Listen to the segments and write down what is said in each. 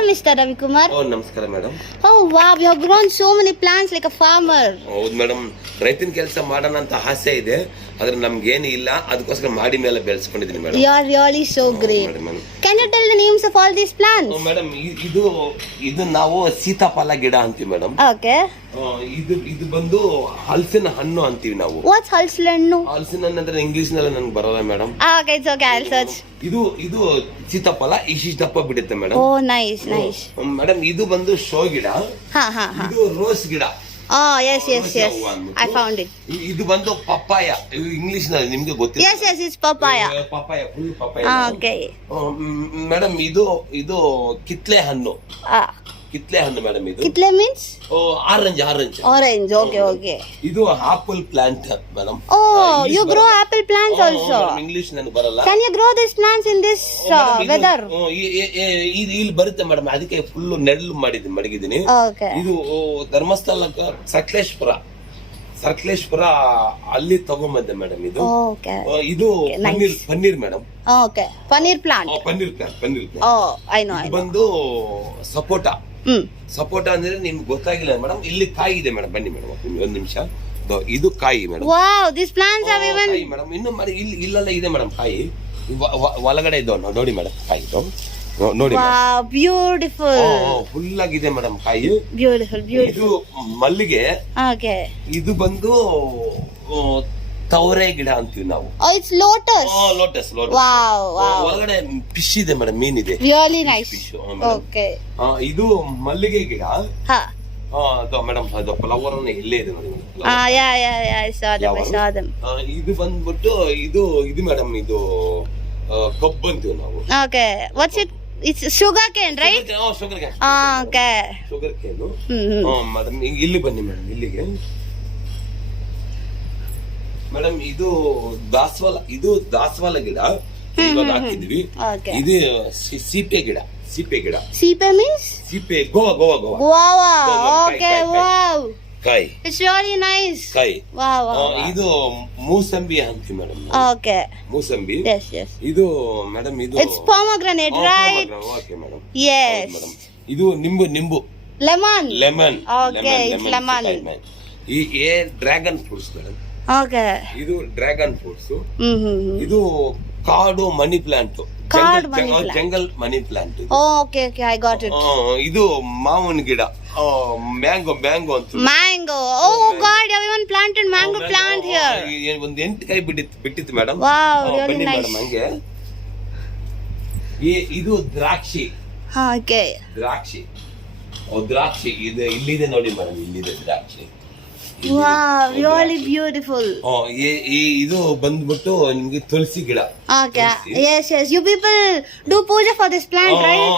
Hello, Mr. Ravi Kumar. ಓ ನಮಸ್ಕಾರ madam. Oh wow, you have grown so many plants like a farmer. ಹೌದು madam, ರೈತನ ಕೆಲಸ ಮಾಡೋಣ ಅಂತ ಆಸೆ ಇದೆ, ಆದ್ರೆ ನಮ್ಗೇನು ಇಲ್ಲ, ಅದಕ್ಕೋಸ್ಕರ ಮಾಡಿ ಮೇಲೆ ಬೆಳೆಸ್ಕೊಂಡಿದ್ದೀನಿ madam. You are really so great. Can you tell the names of all these plants? Madam, ಇದು ನಾವು ಸೀತಾಫಲ ಗಿಡ ಅಂತೀವಿ ಮೇಡಮ್. Okay. ಇದು ಬಂದು ಹಲಸಿನ ಹಣ್ಣು ಅಂತೀವಿ ನಾವು. What's halslennu? ಹಲಸಿನ ಹಣ್ಣು ಅಂದ್ರೆ ಇಂಗ್ಲಿಷ್ ನಲ್ಲಿ ನನಗೆ ಬರಲ್ಲ madam. Okay, it's okay, I'll search. ಇದು ಸೀತಾಫಲ ಇಷ್ಟು ದಪ್ಪ ಬಿಡುತ್ತೆ ಮೇಡಮ್. Oh, nice. ಮೇಡಮ್, ಇದು ಬಂದು ಶೋ ಗಿಡ. Ha. ಇದು ರೋಸ್ ಗಿಡ. Oh, yes. I found it. ಇದು ಬಂದು ಪಪ್ಪಾಯ, ಇಂಗ್ಲಿಷ್ ನಲ್ಲಿ ನಿಮ್ಗೆ ಗೊತ್ತಿಲ್ಲ. Yes, it's papaya. Papaya, full papaya. Okay. Madam, ಇದು ಕಿತ್ಲೆ ಹಣ್ಣು. ಕಿತ್ಲೆ ಹಣ್ಣು ಮೇಡಮ್. ಇದು Kitle means? Orange. Orange. Okay. ಇದು apple plant madam. Oh, you grow apple plants also. English ನನಗೆ ಬರಲ್ಲ. Can you grow these plants in this weather? ಇಲ್ಲಿ ಬರುತ್ತೆ madam, ಅದಕ್ಕೆ ಫುಲ್ ನೆರಳು ಮಡಗಿದ್ದೀನಿ. Okay. ಇದು ಧರ್ಮಸ್ಥಳ ಸರ್ಕಲೇಶ್ಪುರ ಅಲ್ಲಿ ತಗೊಂಬಂದೆ ಮೇಡಮ್. ಇದು paneer madam. Okay, paneer plant. Paneer plant. Oh, I know. ಬಂದು ಸಪೋಟ ಅಂದ್ರೆ ನಿಮ್ಗೆ ಗೊತ್ತಾಗಿಲ್ಲ ಮೇಡಮ್. ಇಲ್ಲಿ ಕಾಯಿ ಇದೆ ಮೇಡಮ್, ಬನ್ನಿ ಮೇಡಮ್ ಒಂದ್ ನಿಮಿಷ. ಇದು ಕಾಯಿ madam. Wow, these plants have even. Madam, ಇನ್ನು ಇಲ್ಲೆಲ್ಲ ಇದೆ ಮೇಡಮ್ ಕಾಯಿ, ಒಳಗಡೆ ಇದ್ದಾವ ನೋಡಿ ಮೇಡಮ್ ಕಾಯಿ. ನೋಡಿ, wow, beautiful. ಫುಲ್ ಆಗಿದೆ ಮೇಡಮ್ ಕಾಯಿ. Beautiful. ಇದು ಮಲ್ಲಿಗೆ. Okay. ಇದು ಬಂದು ತವರೆ ಗಿಡ ಅಂತೀವಿ ನಾವು. Oh, it's lotus. Lotus. Wow. ಒಳಗಡೆ ಫಿಶ್ ಇದೆ ಮೇಡಮ್, ಮೀನಿದೆ. Really nice. Okay. ಇದು ಮಲ್ಲಿಗೆ ಗಿಡ. Ha. ಮೇಡಮ್, ಅದು ಫ್ಲವರ್ ಇಲ್ಲೇ ಇದೆ ನೋಡಿ. Yeah, I saw them. ಇದು ಬಂದ್ಬಿಟ್ಟು ಇದು ಮೇಡಮ್, ಇದು ಕಬ್ಬು ಅಂತೀವಿ ನಾವು. Okay, what's it? It's sugar cane, right? Sugar cane. Okay. Sugar cane. Madam, ಇಲ್ಲಿ ಬನ್ನಿ ಮೇಡಮ್, ಇಲ್ಲಿಗೆ. ಮೇಡಮ್, ಇದು ದಾಸವಾಳ ಗಿಡ ಇವಾಗ ಹಾಕಿದ್ವಿ. ಇದು ಸೀಪೆ ಗಿಡ. Seepe means? ಸೀಪೆ, Goa. Guava. Okay, wow. ಕಾಯಿ. It's really nice. ಕಾಯಿ. Wow. ಇದು ಮೂಸಂಬಿ ಅಂತೀವಿ ಮೇಡಮ್. Okay. ಮೂಸಂಬಿ. Yes. ಇದು ಮೇಡಮ್, ಇದು It's pomegranate, right? Okay madam. Yes. ಇದು ನಿಂಬು. Lemon. Okay, it's lemon. ಈ ಡ್ರ್ಯಾಗನ್ ಫ್ರೂಟ್ಸ್ ಮೇಡಮ್. Okay. ಇದು ಡ್ರ್ಯಾಗನ್ ಫ್ರೂಟ್ಸ್. ಇದು ಕಾಡು money plant. Jungle money plant. Okay, I got it. ಇದು ಮಾವಿನ ಗಿಡ. ಮ್ಯಾಂಗೋ ಅಂತ. Mango. Oh God, everyone planted mango plant here. ಒಂದು 8 ಕಾಯಿ ಬಿಟ್ಟಿತ್ತು ಮೇಡಮ್. Wow, really ಬನ್ನಿ nice. ಮೇಡಮ್, ಹಂಗೆ. ಇದು ದ್ರಾಕ್ಷಿ. Okay. ದ್ರಾಕ್ಷಿ ಇದು ಇಲ್ಲಿದೆ ನೋಡಿ ಮೇಡಮ್, ಇಲ್ಲಿದೆ ದ್ರಾಕ್ಷಿ. Wow, really beautiful. ಇದು ಬಂದ್ಬಿಟ್ಟು ನಿಮ್ಗೆ ತುಳಸಿ ಗಿಡ. Okay. Yes. You people do puja for this plant, right?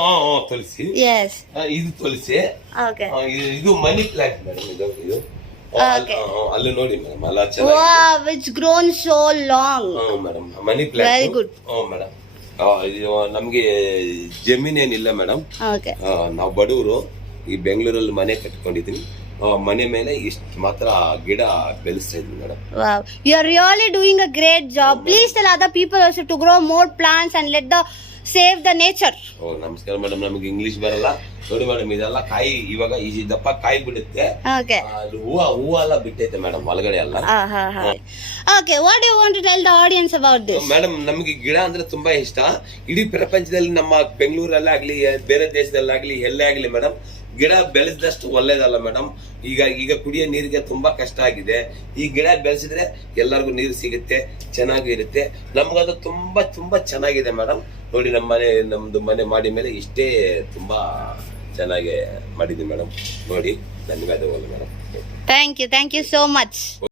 Tulasi. Yes. ಇದು ತುಳಸಿ. Okay. ಇದು ಮನಿ ಪ್ಲಾಂಟ್ ಮೇಡಮ್. ಇದು ಅಲ್ಲಿ ನೋಡಿ ಮೇಡಮ್, ಅಲ್ಲ ಚೆನ್ನಾಗಿ. Wow, it's grown so long. Madam, money plant. Very good. Madam, ಇದು ನಮ್ಗೆ ಜಮೀನ್ ಏನಿಲ್ಲ ಮೇಡಮ್. Okay. ನಾವು ಬಡವರು, ಈ ಬೆಂಗಳೂರಲ್ಲಿ ಮನೆ ಕಟ್ಕೊಂಡಿದೀನಿ. ಮನೆ ಮೇಲೆ ಇಷ್ಟು ಮಾತ್ರ ಗಿಡ ಬೆಳೆಸ್ತಾ ಇದ್ವಿ madam. Wow, you are really doing a great job. Please tell other people also to grow more plants and save the nature. ನಮಸ್ಕಾರ ಮೇಡಮ್, ನಮಗೆ ಇಂಗ್ಲಿಷ್ ಬರಲ್ಲ ನೋಡಿ ಮೇಡಮ್. ಇದೆಲ್ಲ ಕಾಯಿ, ಇವಾಗ ಈ ದಪ್ಪ ಕಾಯಿ ಬಿಡುತ್ತೆ. Okay. ಹೂವು ಎಲ್ಲ ಬಿಟ್ಟೈತೆ ಮೇಡಮ್, ಒಳಗಡೆ ಎಲ್ಲ. Okay, what do you want to tell the audience about this? Madam, ನಮಗೆ ಗಿಡ ಅಂದ್ರೆ ತುಂಬಾ ಇಷ್ಟ. ಇಡೀ ಪ್ರಪಂಚದಲ್ಲಿ ನಮ್ಮ ಬೆಂಗಳೂರಲ್ಲಾಗ್ಲಿ, ಬೇರೆ ದೇಶದಲ್ಲಾಗ್ಲಿ, ಎಲ್ಲೇ ಆಗ್ಲಿ ಮೇಡಮ್, ಗಿಡ ಬೆಳೆಸಿದಷ್ಟು ಒಳ್ಳೇದಲ್ಲ ಮೇಡಮ್. ಈಗ ಕುಡಿಯೋ ನೀರಿಗೆ ತುಂಬಾ ಕಷ್ಟ ಆಗಿದೆ. ಈ ಗಿಡ ಬೆಳೆಸಿದ್ರೆ ಎಲ್ಲರಿಗೂ ನೀರು ಸಿಗುತ್ತೆ, ಚೆನ್ನಾಗಿರುತ್ತೆ. ನಮ್ಗದು ತುಂಬಾ ಚೆನ್ನಾಗಿದೆ ಮೇಡಮ್. ನೋಡಿ, ನಮ್ದು ಮನೆ ಮಾಡಿ ಮೇಲೆ ಇಷ್ಟೇ ತುಂಬಾ ಚೆನ್ನಾಗಿ ಮಾಡಿದ್ವಿ ಮೇಡಮ್. ನೋಡಿ, ಧನ್ಯವಾದಗಳು madam. Thank you so much.